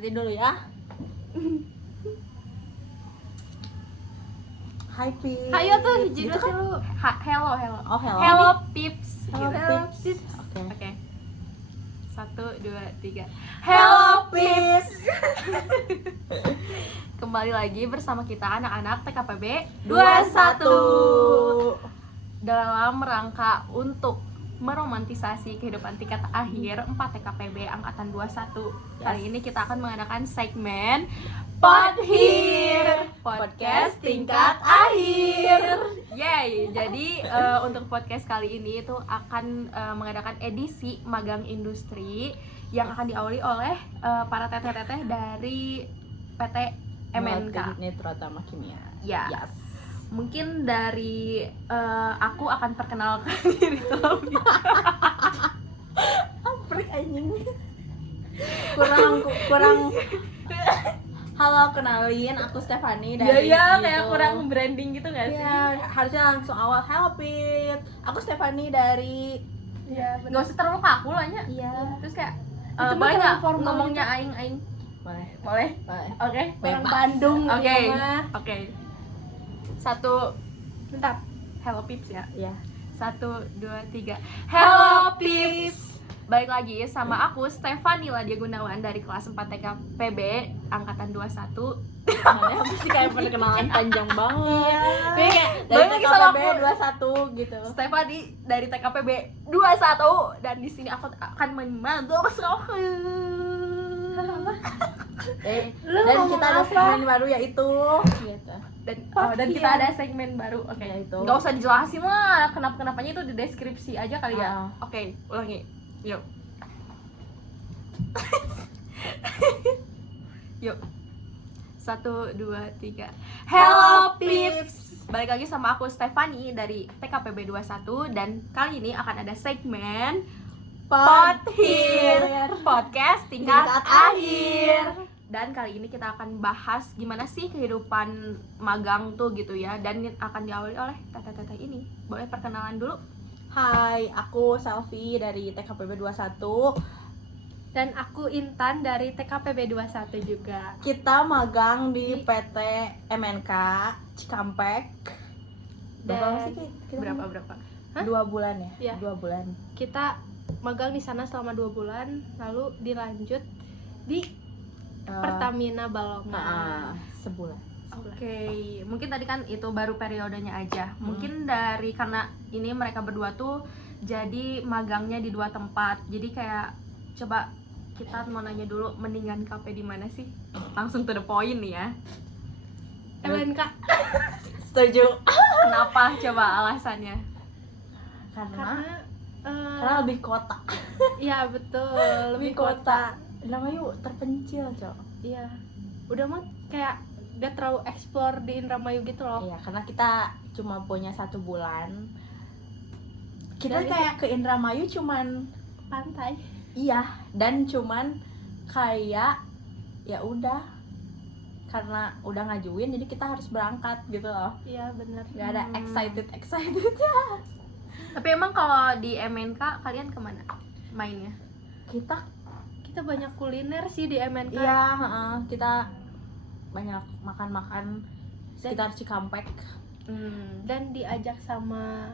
Nanti dulu ya. Hai Pips. Hayo tuh hiji Gitu dua kan? tilu. Hello. Oh, hello. Hello Pips. Hello, Gitu. Pips. Oke. Oke. 1 2 3. Hello Pips. Kembali lagi bersama kita anak-anak TKPB 21. dalam rangka untuk meromantisasi kehidupan tingkat akhir 4 TKPB angkatan 21. Kali ini kita akan mengadakan segmen Pod Here, podcast tingkat akhir. Yay. Jadi untuk podcast kali ini itu akan mengadakan edisi magang industri yang akan diawali oleh para teteh-teteh dari PT MNK. Netra Tama Kimia. Ya. Yes. Mungkin dari aku akan perkenalkan diri terlebih. Aprik anjing. Kurang. Halo, kenalin aku Stefani dari Iya, kayak kurang branding gitu nggak sih? Iya, harusnya langsung awal. Hello Pips. Aku Stefani dari Iya, nggak usah terlalu kaku lah nya. Iya. Terus kayak Itu mah boleh terlalu nggak formal ngomongnya aing? Boleh. Boleh? Oke. Orang Bebas. Bandung Oke. ini mah. Oke. 1 bentar. Hello Pips ya. Iya. 1 2 3. Hello Pips. Balik lagi sama aku Stefani Ladia Gunawan dari kelas 4 TKPB angkatan 21. Mana sih kayak perkenalan panjang banget. Iya. Kayak dari Balik lagi sama TKPB aku. 21 gitu. Stefani dari TKPB 21 dan di sini aku akan membantu Dan kita ada segmen baru yaitu gitu. dan kita ada segmen baru. Oke. Ya, itu. Nggak usah dijelasin lah kenapa-kenapanya itu di deskripsi aja kali ya. Ah. Oke, ulangi. Yuk. Yuk. 1 2 3. Hello Pips. Balik lagi sama aku Stefani dari TKPB 21 dan kali ini akan ada segmen Pod Here, podcast tingkat akhir. Dan kali ini kita akan bahas gimana sih kehidupan magang tuh gitu ya. Dan akan diawali oleh teteh-teteh ini. Boleh perkenalan dulu? Hai, aku Selfie dari TKPB 21. Dan aku Intan dari TKPB 21 juga. Kita magang di PT MNK Cikampek. Berapa sih kita? Berapa? Hah? 2 bulan ya? Iya. 2 bulan. Kita magang di sana selama 2 bulan, lalu dilanjut di Pertamina Balongan. Sebulan. Oke, mungkin tadi kan itu baru periodenya aja. Mungkin dari karena ini mereka berdua tuh jadi magangnya di 2 tempat. Jadi kayak coba kita mau nanya dulu mendingan KP di mana sih? Langsung to the point nih ya. MNK. Setuju. Kenapa? Coba alasannya. Karena Karena lebih kota. iya betul, lebih kota. Namanya terpencil, Cok. Iya. Udah mah kayak udah terlalu explore di Indramayu gitu loh. Iya, karena kita cuma punya 1 bulan. Kita Dan kayak ke Indramayu cuman Pantai. iya, dan cuman kayak ya udah karena udah ngajuin jadi kita harus berangkat gitu loh. Iya benar. Gak ada excited. Tapi emang kalau di MNK kalian kemana mainnya? Kita banyak kuliner sih di MNK. Iya, kita banyak makan sekitar Cikampek. Dan diajak sama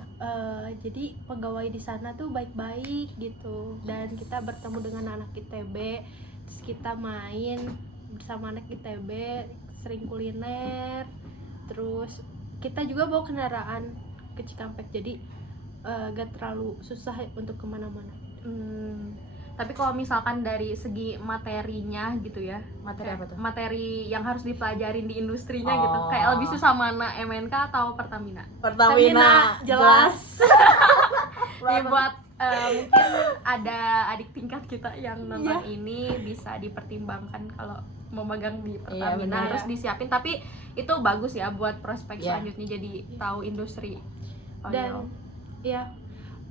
jadi pegawai di sana tuh baik-baik gitu, dan kita bertemu dengan anak ITB, terus kita main bersama anak ITB, sering kuliner, terus kita juga bawa kendaraan ke Cikampek, jadi gak terlalu susah untuk kemana-mana. Tapi kalau misalkan dari segi materinya gitu ya, Materi apa tuh? materi yang harus dipelajarin di industrinya Oh. gitu, kayak lebih susah mana MNK atau Pertamina? Pertamina jelas. Nih buat mungkin ada adik tingkat kita yang nonton Iya. ini bisa dipertimbangkan kalau mau magang di Iya, Pertamina, benar. harus disiapin. Tapi itu bagus ya buat prospek Iya. selanjutnya, jadi tahu industri oil. Dan ya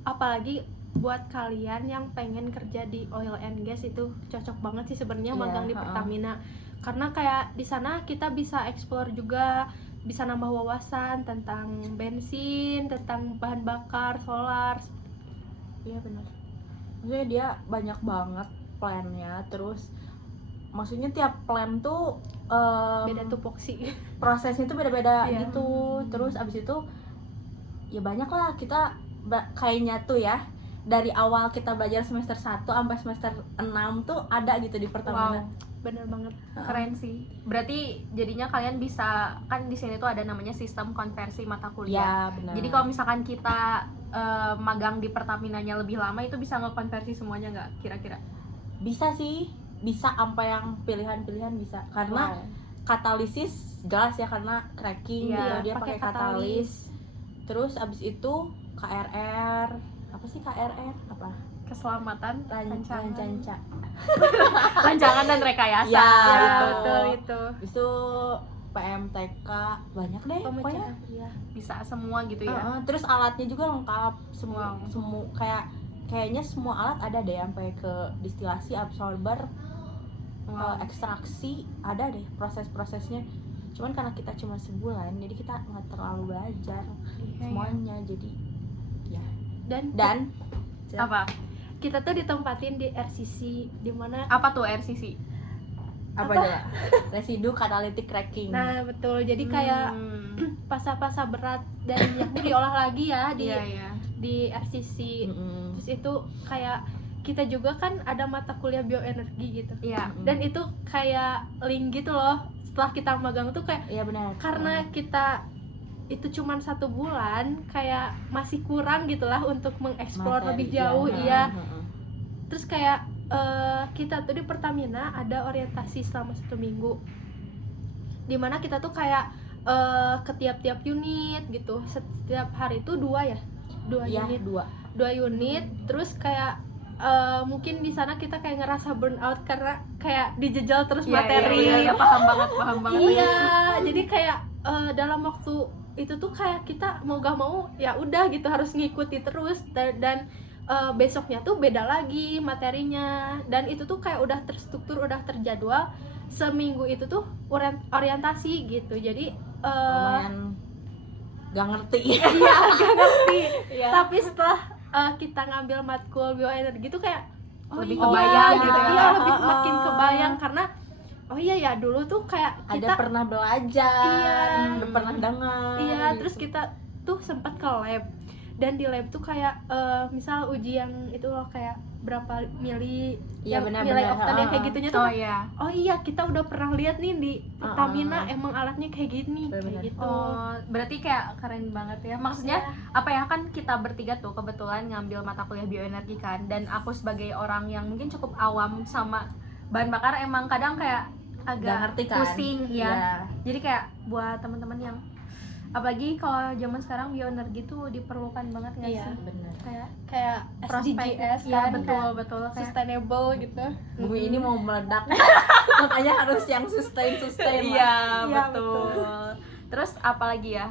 apalagi buat kalian yang pengen kerja di oil and gas itu cocok banget sih sebenarnya Iya, magang di Pertamina, karena kayak di sana kita bisa explore juga, bisa nambah wawasan tentang bensin, tentang bahan bakar, solar. Iya benar. Maksudnya dia banyak banget plannya, terus maksudnya tiap plan tuh beda tupoksi. prosesnya tuh beda-beda Iya. gitu. Terus abis itu ya banyak lah kita kayaknya tuh ya dari awal kita belajar semester 1 sampai semester 6 tuh ada gitu di Pertamina. Wow, Bener banget. keren sih. Berarti jadinya kalian bisa, kan di sini tuh ada namanya sistem konversi mata kuliah. Ya benar. Jadi kalau misalkan kita magang di Pertaminanya lebih lama, itu bisa ngekonversi semuanya nggak kira-kira? bisa sih, bisa sampai yang pilihan-pilihan bisa. Karena Wow. katalisis jelas ya, karena cracking Iya, gitu, dia pakai pakai katalis. Terus abis itu KRR, apa sih KRR? Apa? Keselamatan, rancangan, Rancangan dan rekayasa. Ya, Ya, itu. betul itu. Abis itu PMTK, banyak deh pokoknya. Pemecahan ya. Bisa semua gitu ya. Terus alatnya juga lengkap semua, Wow. kayaknya semua alat ada deh, sampai ke distilasi, absorber, Wow. ekstraksi ada deh proses-prosesnya. Cuman karena kita cuma sebulan, jadi kita nggak terlalu belajar Iya, semuanya. Jadi ya. Dan Apa? kita tuh ditempatin di RCC di mana Apa tuh RCC? Apa Apa? coba? Residu catalytic cracking. nah betul. Jadi kayak pasa-pasa berat dan minyaknya diolah lagi ya di Iya, iya. di RCC. Mm-mm. Terus itu kayak kita juga kan ada mata kuliah bioenergi gitu. Iya. Dan itu kayak link gitu loh. Setelah kita magang tuh kayak Iya benar. karena kita itu cuman 1 bulan kayak masih kurang gitulah untuk mengeksplor Materi, lebih jauh. Iya. Heeh. Terus kayak kita tuh di Pertamina ada orientasi selama 1 minggu, dimana kita tuh kayak ke tiap-tiap unit gitu. Setiap hari itu 2 ya, 2 Iya, unit, 2. 2 unit. Terus kayak mungkin di sana kita kayak ngerasa burn out karena kayak dijejal terus materi. Iya, paham banget. Iya, jadi kayak dalam waktu itu tuh kayak kita mau gak mau ya udah gitu harus ngikuti terus dan besoknya tuh beda lagi materinya, dan itu tuh kayak udah terstruktur, udah terjadwal. Seminggu itu tuh orientasi gitu, jadi Lumayan gak ngerti. iya gak ngerti. Iya. Tapi setelah kita ngambil matkul bioenergi tuh kayak Lebih iya, kebayang gitu gitu ya. iya lebih makin kebayang karena oh iya ya dulu tuh kayak Ada kita pernah belajar, Iya. udah pernah dengar. iya gitu. terus kita tuh sempat ke lab, dan di lab tuh kayak misal uji yang itu loh kayak berapa mili Iya, yang benar-benar. nilai oktan yang kayak gitunya tuh Oh iya. oh iya kita udah pernah lihat nih di Pertamina emang alatnya kayak gini Benar-benar. kayak gitu. Oh, berarti kayak keren banget ya. Maksudnya apa ya, kan kita bertiga tuh kebetulan ngambil mata kuliah bioenergi kan, dan aku sebagai orang yang mungkin cukup awam sama bahan bakar, emang kadang kayak Gak agak ngerti kan? pusing ya. Iya. Jadi kayak buat teman-teman yang apalagi kalau zaman sekarang bioenergi tuh diperlukan banget nggak Iya. sih? Benar. kayak SDGs ya, kan, betul kayak sustainable gitu. Bumi ini mau meledak. Makanya harus yang sustain lah. iya, Iya, betul. Terus apalagi ya,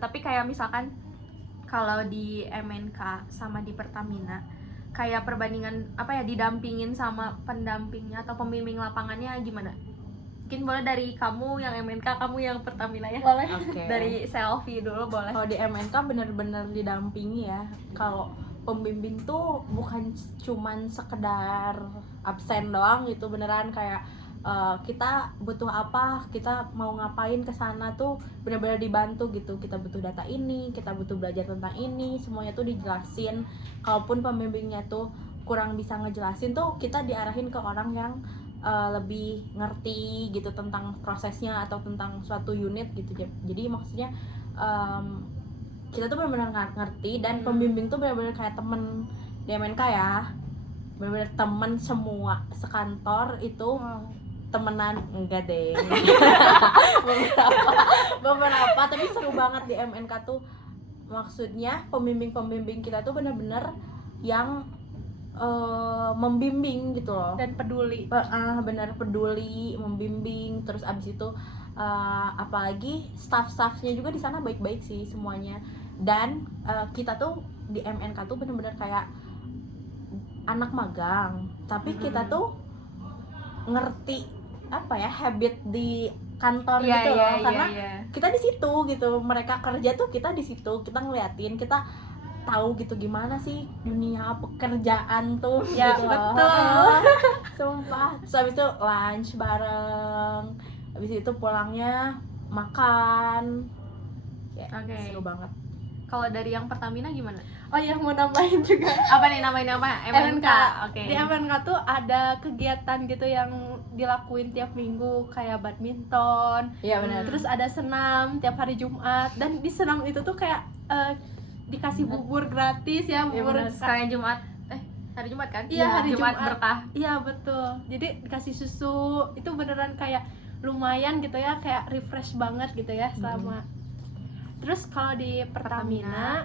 tapi kayak misalkan kalau di MNK sama di Pertamina, kayak perbandingan apa ya, didampingin sama pendampingnya atau pembimbing lapangannya gimana? Mungkin boleh dari kamu yang MNK, kamu yang Pertamina ya. Boleh. Oke. Dari selfie dulu boleh. Kalau di MNK bener-bener didampingi ya. Kalau pembimbing tuh bukan cuman sekedar absen doang gitu, beneran kayak kita butuh apa, kita mau ngapain ke sana tuh bener-bener dibantu gitu. Kita butuh data ini, kita butuh belajar tentang ini, semuanya tuh dijelasin. Kalaupun pembimbingnya tuh kurang bisa ngejelasin tuh, kita diarahin ke orang yang lebih ngerti gitu tentang prosesnya atau tentang suatu unit gitu. Jadi maksudnya kita tuh benar-benar ngerti, dan pembimbing tuh benar-benar kayak temen di MNK ya, benar-benar temen semua sekantor itu. Temenan enggak deh. beberapa tapi seru banget di MNK tuh. Maksudnya pembimbing kita tuh benar-benar yang membimbing gitu loh, Dan peduli. benar peduli, membimbing. Terus abis itu apalagi staff-staffnya juga di sana baik-baik sih semuanya. Dan kita tuh di MNK tuh benar-benar kayak anak magang, tapi kita tuh ngerti apa ya, habit di kantor gitu loh, karena kita di situ gitu, mereka kerja tuh kita di situ, kita ngeliatin, kita tahu gitu gimana sih dunia pekerjaan tuh Ya gitu loh. betul. Sumpah. Terus habis itu lunch bareng. Habis itu pulangnya makan. Ya, Oke. seru banget. Kalau dari yang Pertamina gimana? Oh iya, mau nambahin juga. Apa nih namanya apa? MNK. Oke. Di MNK tuh ada kegiatan gitu yang dilakuin tiap minggu, kayak badminton. Iya benar. Terus ada senam tiap hari Jumat, dan di senam itu tuh kayak dikasih bubur gratis ya, Iya, bubur. benar. Sekalian Jumat. Hari Jumat kan? Iya, hari Jumat. berkah. Iya betul. Jadi dikasih susu, itu beneran kayak lumayan gitu ya, kayak refresh banget gitu ya selama. Terus kalau di Pertamina,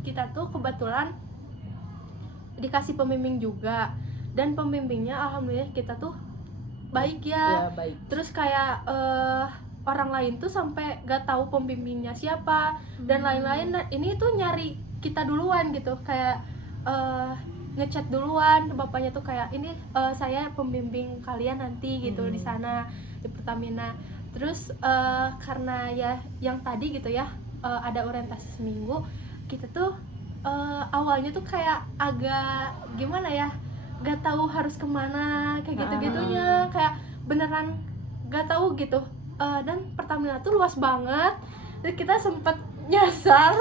kita tuh kebetulan dikasih pembimbing juga, dan pembimbingnya alhamdulillah kita tuh baik ya. Iya, baik. Terus kayak orang lain tuh sampai gak tahu pembimbingnya siapa dan lain-lain. Nah, ini tuh nyari kita duluan gitu, kayak ngechat duluan bapaknya tuh kayak ini saya pembimbing kalian nanti gitu di sana di Pertamina. Terus karena ya yang tadi gitu ya, ada orientasi seminggu, kita tuh awalnya tuh kayak agak gimana ya, gak tahu harus kemana kayak gitu-gitunya, kayak beneran gak tahu gitu. Dan Pertamina tuh luas banget, dan kita sempet nyasar.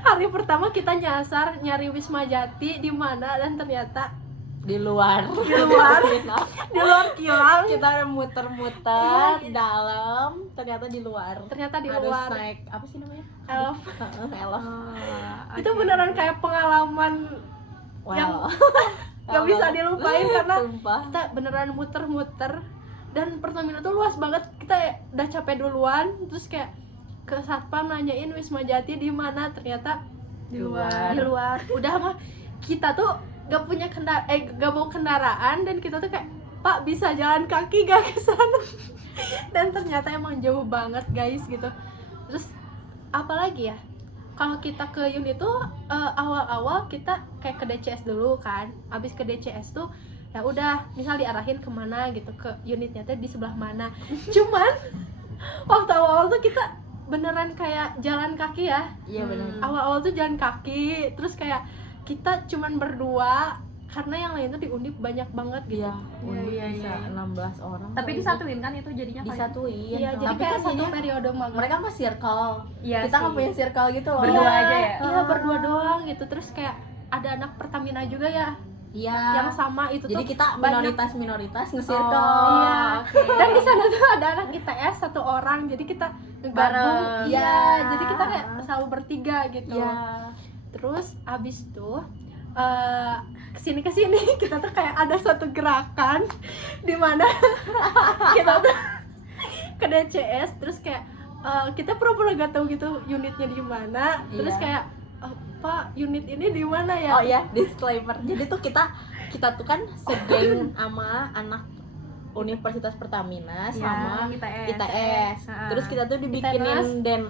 Hari pertama kita nyasar nyari Wisma Jati di mana, dan ternyata Di luar. di luar kilang. Kita udah muter-muter dalam, ternyata di luar. Ternyata di Harus luar. naik apa sih namanya? Elf. Elf. Itu beneran kayak pengalaman yang gak bisa dilupain, karena Sumpah. kita beneran muter-muter, dan Pertamina tuh luas banget. Kita udah capek duluan, terus kayak ke satpam nanyain Wisma Jati di mana, ternyata Di luar. di luar. Udah mah kita tuh gak punya gak bawa kendaraan, dan kita tuh kayak, Pak bisa jalan kaki gak ke sana? Dan ternyata emang jauh banget guys gitu. Terus apalagi ya, kalau kita ke unit tuh awal-awal kita kayak ke DCS dulu kan. Abis ke DCS tuh ya udah, misal diarahin kemana gitu, ke unitnya tuh di sebelah mana. Cuman waktu awal tuh kita beneran kayak jalan kaki ya. Iya benar. Awal-awal tuh jalan kaki, terus kayak kita cuman berdua, karena yang lain tuh di Undip banyak banget gitu. Iya. Iya, Bisa iya. 16 orang. Tapi kali. disatuin kan itu jadinya kayak- Disatuin. Iya, jadi Tapi kayak kan satu kayaknya periode magang. mereka mah circle. Iya Kita sih. nggak punya circle gitu loh. Berdua aja ya? Iya, berdua doang gitu. Terus kayak ada anak Pertamina juga ya, Iya. yang sama itu Jadi tuh kita banyak. minoritas nge-circle. Oh, Iya. oke. Dan di sana tuh ada anak ITS satu orang, jadi kita Bareng. gabung. Iya, Iya. jadi kita kayak selalu bertiga gitu. Iya. Terus abis tuh kesini kita tuh kayak ada suatu gerakan di mana kita tuh ke DCS, terus kayak kita pura-pura gak tahu gitu unitnya di mana. Terus Iya. kayak Pak, unit ini di mana ya? Oh iya, disclaimer. Jadi tuh kita tuh kan segeng sama anak Universitas Pertamina sama yang ITS. ITS. Heeh. Terus kita tuh Itenas. dibikinin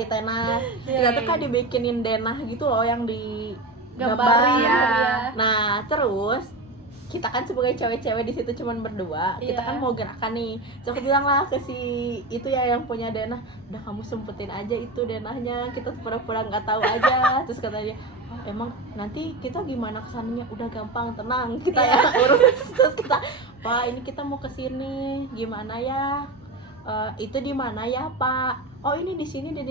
ITENAS. Kita tuh kan dibikinin denah gitu loh yang di Gambarin. Iya. Iya. Nah, terus kita kan sebagai cewek-cewek di situ cuman berdua, kita Iya. kan mau gerakan nih. Terus bilang lah ke si itu ya yang punya denah, udah kamu sempetin aja itu denahnya, kita pura-pura nggak tahu aja. Terus katanya, oh, emang nanti kita gimana kesananya? Udah gampang, tenang, kita Iya. yang urus. Terus kita, Pak ini kita mau kesini, gimana ya? Itu di mana ya Pak? Oh ini di sini, di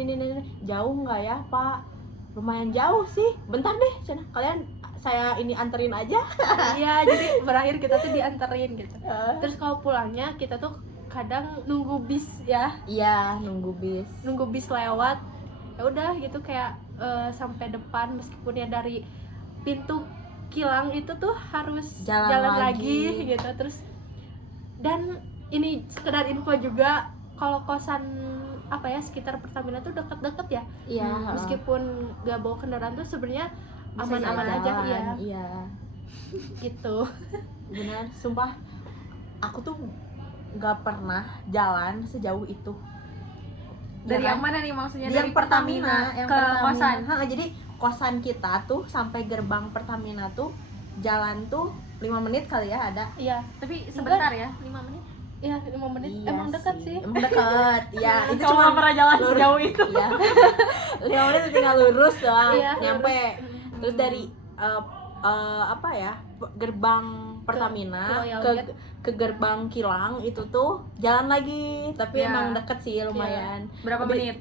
jauh nggak ya Pak? Lumayan jauh sih. Bentar deh, Cina. Kalian saya ini anterin aja. Iya, jadi berakhir kita tuh dianterin gitu. Terus kalau pulangnya kita tuh kadang nunggu bis ya, Iya, nunggu bis. nunggu bis lewat. Ya udah gitu kayak sampai depan, meskipun ya dari pintu kilang itu tuh harus Jalan jalan lagi. lagi gitu. Terus dan ini sekedar info juga, kalau kosan apa ya sekitar Pertamina tuh deket-deket ya. Iya. Meskipun gak bawa kendaraan tuh sebenarnya Bisa aman-aman aja jalan, ya Iya. gitu. Benar, sumpah. Aku tuh nggak pernah jalan sejauh itu. Dari Ya yang kan? mana nih maksudnya? Yang Dari Pertamina, yang ke Pertamina. kosan. Jadi kosan kita tuh sampai gerbang Pertamina tuh jalan tuh 5 menit kali ya ada. Iya, Tapi sebentar ya, 5 menit. iya 5 menit. Iya Emang dekat sih. Emang dekat. Ya, itu Kamu cuma nggak pernah jalan sejauh itu. Iya. 5 menit tinggal lurus doang, Iya, nyampe. lurus. Terus dari apa ya, gerbang Pertamina Royal ke Gate. ke gerbang Kilang itu tuh jalan lagi, tapi Ya. emang deket sih lumayan. Berapa Tapi- menit?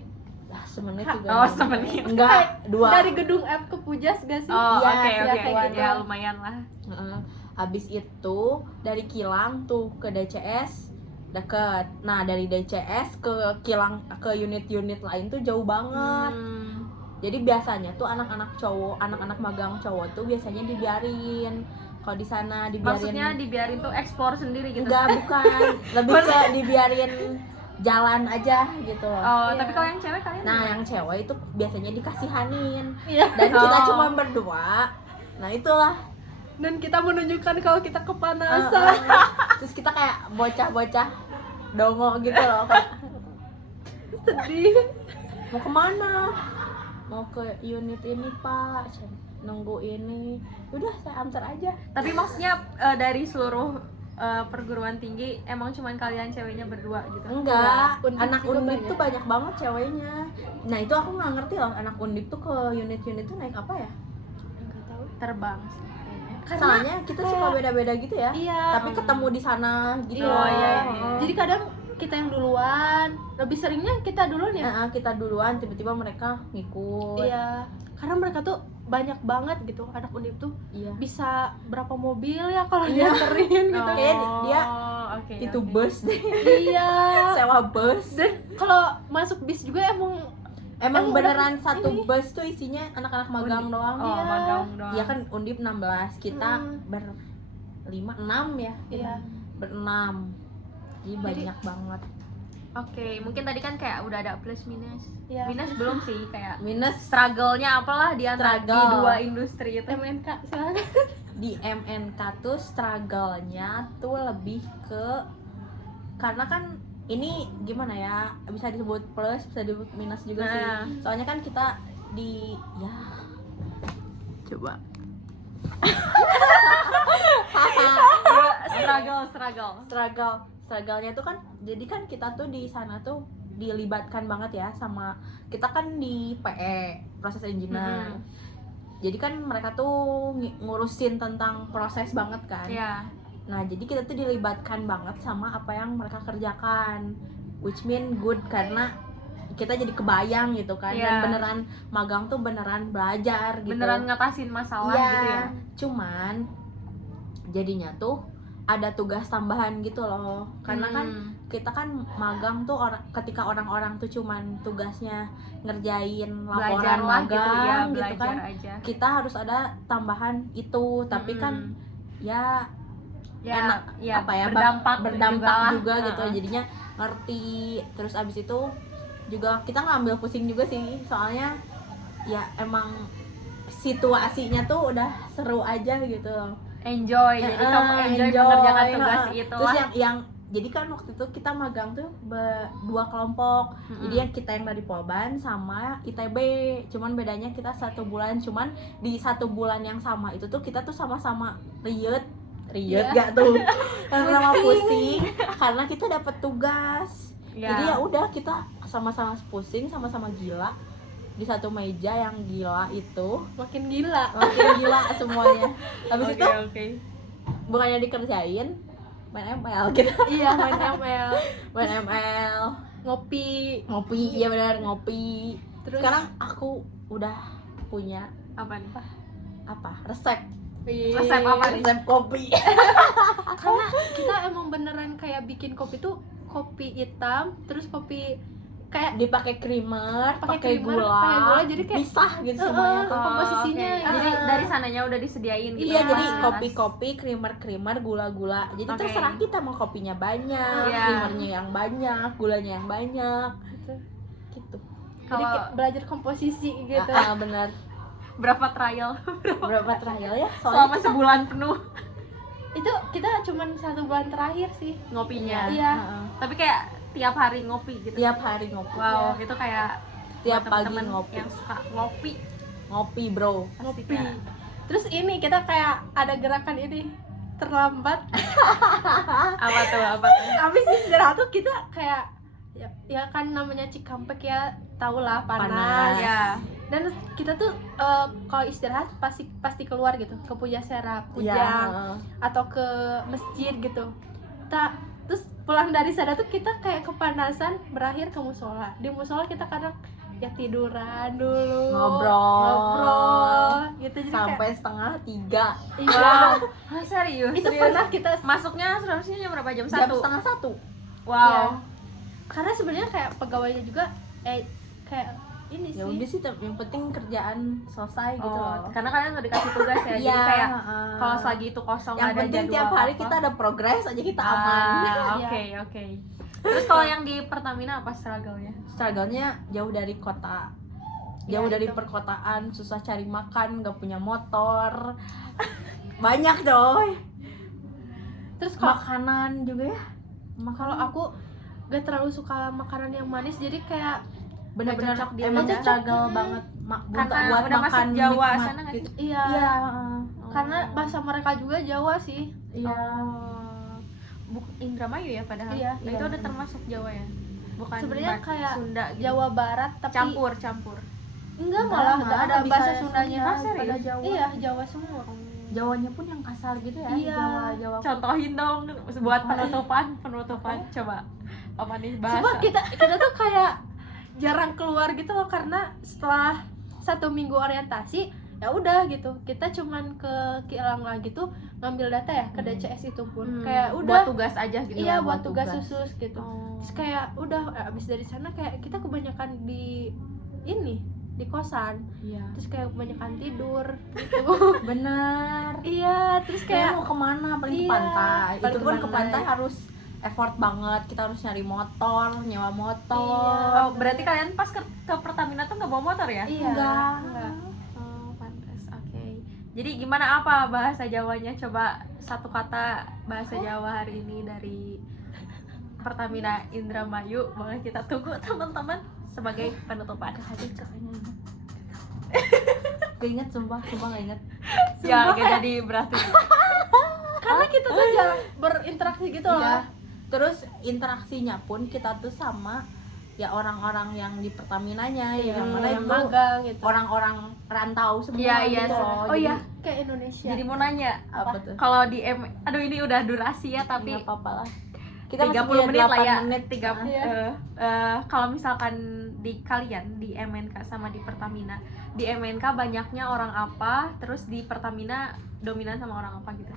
Semenit juga. Oh, semenit. Enggak, 2. Dari gedung F ke Pujas gak sih? Oh, Iya, oke ya, oke. kayak gitu. Ya lumayan lah. Heeh. Abis itu dari Kilang tuh ke DCS deket. Nah dari DCS ke Kilang ke unit-unit lain tuh jauh banget. Jadi biasanya tuh anak-anak magang cowok tuh biasanya dibiarin. Kalau di sana dibiarin. Maksudnya dibiarin tuh explore sendiri gitu. Enggak, bukan. Lebih ke dibiarin jalan aja gitu loh. Oh, Iya. tapi kalau yang cewek kalian? Nah, yang cewek itu biasanya dikasihanin. Iya. Dan kita Oh. cuma berdua. Nah, itulah. Dan kita menunjukkan kalau kita kepanasan. Terus kita kayak bocah-bocah dongo gitu loh, kayak Sedih. mau kemana? Mau ke unit ini pak, nunggu ini. Udah saya antar aja. Tapi maksudnya dari seluruh perguruan tinggi emang cuman kalian ceweknya berdua gitu? Enggak, Undip anak juga undip banyak. tuh banyak banget ceweknya. Nah itu aku nggak ngerti loh, anak undip tuh ke unit-unit tuh naik apa ya? Enggak tahu. Terbang sih kayaknya. Soalnya kita suka kayak- beda-beda gitu ya. Iya. Tapi ketemu di sana gitu. Iya. Oh, iya, iya. Jadi kadang kita yang duluan, lebih seringnya kita duluan ya. Nah, kita duluan, tiba-tiba mereka ngikut. Iya. Karena mereka tuh banyak banget gitu, anak undip tuh Iya. bisa berapa mobil ya kalau Iya. dianterin gitu. Kayak dia oke, Itu oke. bus deh, Iya. sewa bus. Dan kalau masuk bis juga emang Emang Emang beneran udah satu ini. bus tuh isinya anak-anak magang Undip. doang. Oh, Iya. magang doang. Iya kan undip 16, kita Hmm. 6 ya. Iya. Berenam. Jadi banyak banget. Oke, mungkin tadi kan kayak udah ada plus minus. Iya. Minus belum sih, kayak Minus struggle-nya apalah di antara di Struggle. dua industri itu. MNK silakan. di MNK tuh struggle-nya tuh lebih ke, karena kan ini gimana ya, bisa disebut plus bisa disebut minus juga sih. Nah. Soalnya kan kita di ya Coba. struggle-nya tuh kan, jadi kan kita tuh di sana tuh dilibatkan banget ya sama, kita kan di PE, proses engineer. Mhm. Jadi kan mereka tuh ngurusin tentang proses banget kan. Iya. Nah, jadi kita tuh dilibatkan banget sama apa yang mereka kerjakan, which mean good karena kita jadi kebayang gitu kan. Iya. Dan beneran magang tuh beneran belajar gitu. Beneran ngatasin masalah Iya, gitu ya. cuman jadinya tuh ada tugas tambahan gitu loh. Karena kan kita kan magang tuh ketika orang-orang tuh cuman tugasnya ngerjain laporan belajar lah magang gitu ya, gitu belajar kan. aja. Kita harus ada tambahan itu, tapi kan ya ya, enak ya, apa ya, berdampak berdampak juga lah. gitu. Jadinya ngerti. Terus abis itu juga kita ngambil pusing juga sih, soalnya ya emang situasinya tuh udah seru aja gitu loh. Enjoy, jadi kamu enjoy mengerjakan tugas itu Terus lah. yang jadi kan waktu itu kita magang tuh dua kelompok. Jadi yang kita yang dari Polban sama ITB, cuman bedanya kita 1 bulan, cuman di 1 bulan yang sama itu tuh kita tuh sama-sama riut Iya. gak tuh, sama-sama pusing karena kita dapat tugas. Ya. Jadi ya udah kita sama-sama pusing, sama-sama gila di satu meja yang gila itu, Makin gila. makin gila semuanya. Habis Oke, itu oke. bukannya dikerjain, main ML kita. Iya, main ML, Main ML, ngopi. ngopi, iya benar ngopi. Terus Sekarang aku udah punya Apa nih? resep Resep apa nih? resep kopi. karena kita emang beneran kayak bikin kopi tuh kopi hitam, terus kopi kayak Dipakai creamer, Pakai pakai creamer, gula, pakai gula, jadi kayak pisah gitu semuanya tuh. komposisinya. oke. Jadi dari sananya udah disediain gitu. Iya, ya, jadi fasilitas. kopi-kopi, creamer, gula-gula. Jadi Oke. terserah kita mau kopinya banyak, Iya. creamernya yang banyak, gulanya yang banyak, gitu. gitu. Jadi Kalau kayak belajar komposisi gitu. Benar. berapa trial Berapa trial ya? selama kita- sebulan penuh Itu kita cuman 1 bulan terakhir sih. ngopinya. Iya. Heeh. Tapi kayak tiap hari ngopi gitu. Tiap hari ngopi. Wow, itu kayak Tiap buat pagi teman-teman ngopi. yang suka ngopi. Ngopi, bro. Pasti Ngopi. kayak, Terus ini kita kayak ada gerakan ini terlambat. apa tuh? Habis istirahat tuh kita kayak ya kan namanya Cikampek ya, tau lah panas. Panas. Ya, Dan kita tuh kalau istirahat pasti keluar gitu ke Pujasera, Iya. Kujang atau ke masjid gitu. Terus pulang dari sana tuh kita kayak kepanasan, berakhir ke musola. Di musola kita kadang ya tiduran dulu, ngobrol gitu, jadi sampai setengah 3 iya. Serius? Itu pernah kita Masuknya seharusnya jam berapa? Jam jam 1? setengah 1. Wow. ya, karena sebenarnya kayak pegawainya juga kayak ini Ya sih. udah sih, yang penting kerjaan selesai gitu loh. Karena kalian udah dikasih tugas ya, jadi Iya, kayak heeh. kalau selagi itu kosong yang ada penting jadwal tiap hari apa. kita ada progres aja, kita aman. Oke. Terus kalau yang di Pertamina apa struggle-nya? Struggle-nya jauh dari kota, Ya, jauh dari itu. perkotaan, susah cari makan, nggak punya motor, banyak coy. Terus kalau Makanan juga ya, kalau aku gak terlalu suka makanan yang manis, jadi kayak bener-bener cocok di emang lidah. struggle banget Karena buat udah masuk makan Jawa nikmat sana nggak gitu. iya, Iya, karena bahasa mereka juga Jawa sih. iya. Indramayu ya padahal. Iya, Nah, iya, itu udah bener. termasuk Jawa ya? Bukan Sebenarnya kayak Sunda gitu. Jawa Barat tapi campur. enggak, Enggak, malah malah ada bisa bahasa Sunda. Sundanya. Ah, serius? Pada Jawa. Iya, Jawa semua. Jawanya pun yang kasar gitu ya. Iya. Jawa. Contohin dong buat penutupan. Coba. Apa nih bahasa? Cuma kita tuh kayak jarang keluar gitu loh, karena setelah 1 minggu orientasi ya udah gitu, kita cuman ke Kilang lagi tuh ngambil data ya ke DCS itu pun kayak udah buat tugas aja gitu. iya, ya, buat buat tugas tugas. khusus gitu. Oh. Terus kayak udah abis dari sana kayak kita kebanyakan di kosan, Iya. terus kayak kebanyakan tidur gitu. Bener. Iya, terus Kayak kayak mau kemana, paling ke Iya, pantai. paling Itu ke pun ke pantai. pantai harus effort banget. Kita harus nyari motor, nyewa motor. Iya. Oh, berarti kalian pas ke Pertamina tuh nggak bawa motor ya? iya, Enggak. Oh, pantas. Oke. Jadi gimana apa bahasa Jawanya? Coba satu kata bahasa Jawa hari ini dari Pertamina Indramayu. Boleh kita tunggu teman-teman sebagai penutupan. Gak inget, sumpah gak inget. Ya, gak jadi berarti. karena kita tuh jarang berinteraksi gitu loh. Iya. Terus interaksinya pun kita tuh sama ya orang-orang yang di Pertaminanya, yang mana yang itu magang gitu, orang-orang rantau semua Iya, gitu iya. loh. Oh Jadi, iya, kayak Indonesia. jadi mau nanya. apa tuh? Kalau di aduh ini udah durasi ya, tapi Nggak apa-apa lah. Kita 30 masih menit lah ya. 8 menit. 30. Iya. Kalau misalkan di kalian di MNK sama di Pertamina, di MNK banyaknya orang apa, terus di Pertamina dominan sama orang apa gitu?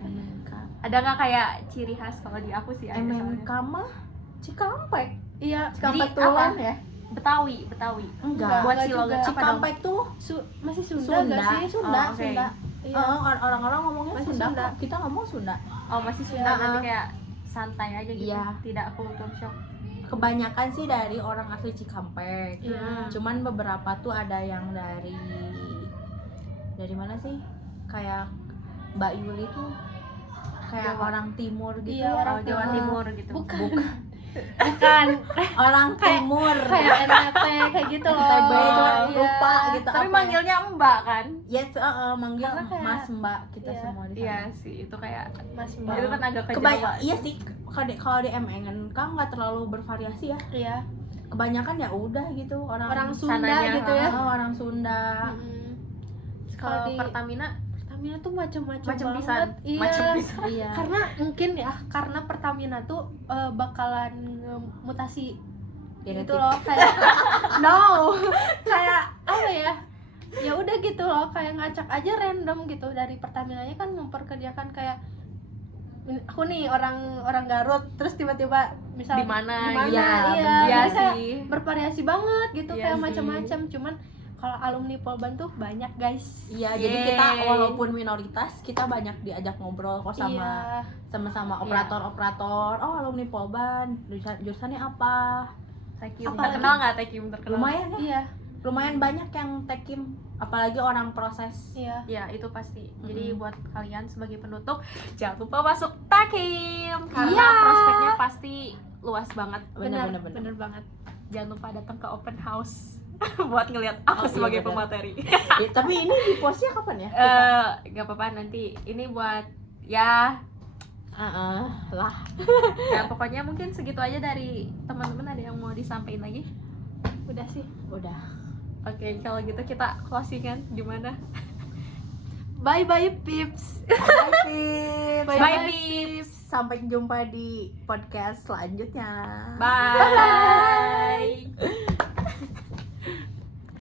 MNK. Ada nggak kayak ciri khas? Kalau di aku sih ada MNK soalnya. mah Cikampek. Iya, Cikampek Jadi Tulen apa? ya? Betawi. Enggak. Buat enggak Silogat juga. apa dong? Cikampek tuh Masih Sunda, Sunda, nggak sih? Sunda, Oh, oke. Sunda. Iya. Orang-orang ngomongnya Masih Sunda, Sunda. kok. Kita ngomong Sunda. Oh, masih Sunda, Iya. berarti kayak santai aja gitu. Iya. Tidak culture shock. Kebanyakan sih dari orang asli Cikampek. Iya. Cuman beberapa tuh ada yang dari mana sih? Kayak Mbak Yuli tuh kayak Jawa. orang timur gitu Iya, ya. orang Jawa Timur gitu. Bukan. Bukan. Orang timur. Kayak NTT kayak gitu loh. TB cuma Iya. lupa gitu. Tapi apa ya? manggilnya Mbak kan? Yes, manggil Karena kayak- Mas Mbak kita iya. semua di sana. Iya sih, itu kayak Mas itu Mbak. kan agak ke Jawa. Iya sih, kalau di MNK nggak terlalu bervariasi ya. Iya. Kebanyakan ya udah gitu Orang Sunda sananya, gitu ya. orang Sunda. Mm-mm. Kalau di Pertamina Pertamina tuh macam-macam macam banget. pisan, Iya. macam pisan. Iya. Karena mungkin ya, karena Pertamina tuh bakalan mutasi Genetik. gitu loh, kayak no, kayak apa ya? Ya udah gitu loh, kayak ngacak aja random gitu dari Pertaminanya kan memperkerjakan kayak aku nih orang Garut, terus tiba-tiba misal Di mana iya, gitu. iya, Iya jadi kayak sih. bervariasi banget gitu, Iya kayak sih. macam-macam. Cuman kalau alumni Polban tuh banyak guys. Iya, jadi Yeay. kita walaupun minoritas, kita banyak diajak ngobrol kok Iya. sama operator-operator. Oh, alumni Polban, jurusannya apa? Tekim Apalagi- terkenal nggak Tekim terkenal? Lumayan ya. Iya, Lumayan banyak yang tekim, apalagi orang proses. iya. Ya itu pasti. Mm-mm. Jadi buat kalian sebagai penutup jangan lupa masuk Tekim karena Iya. prospeknya pasti luas banget. Benar, Bener. bener banget. Jangan lupa datang ke open house buat ngelihat aku Oh, iya, sebagai benar. pemateri. Ya, tapi ini di postnya kapan ya? Gak apa-apa nanti. Ini buat ya Lah. ya pokoknya mungkin segitu aja dari teman-teman. Ada yang mau disampaikan lagi? Udah sih. Udah. Oke, kalau gitu kita closingan gimana? Bye bye Pips. Bye Pips. Bye Pips. Sampai jumpa di podcast selanjutnya. Bye.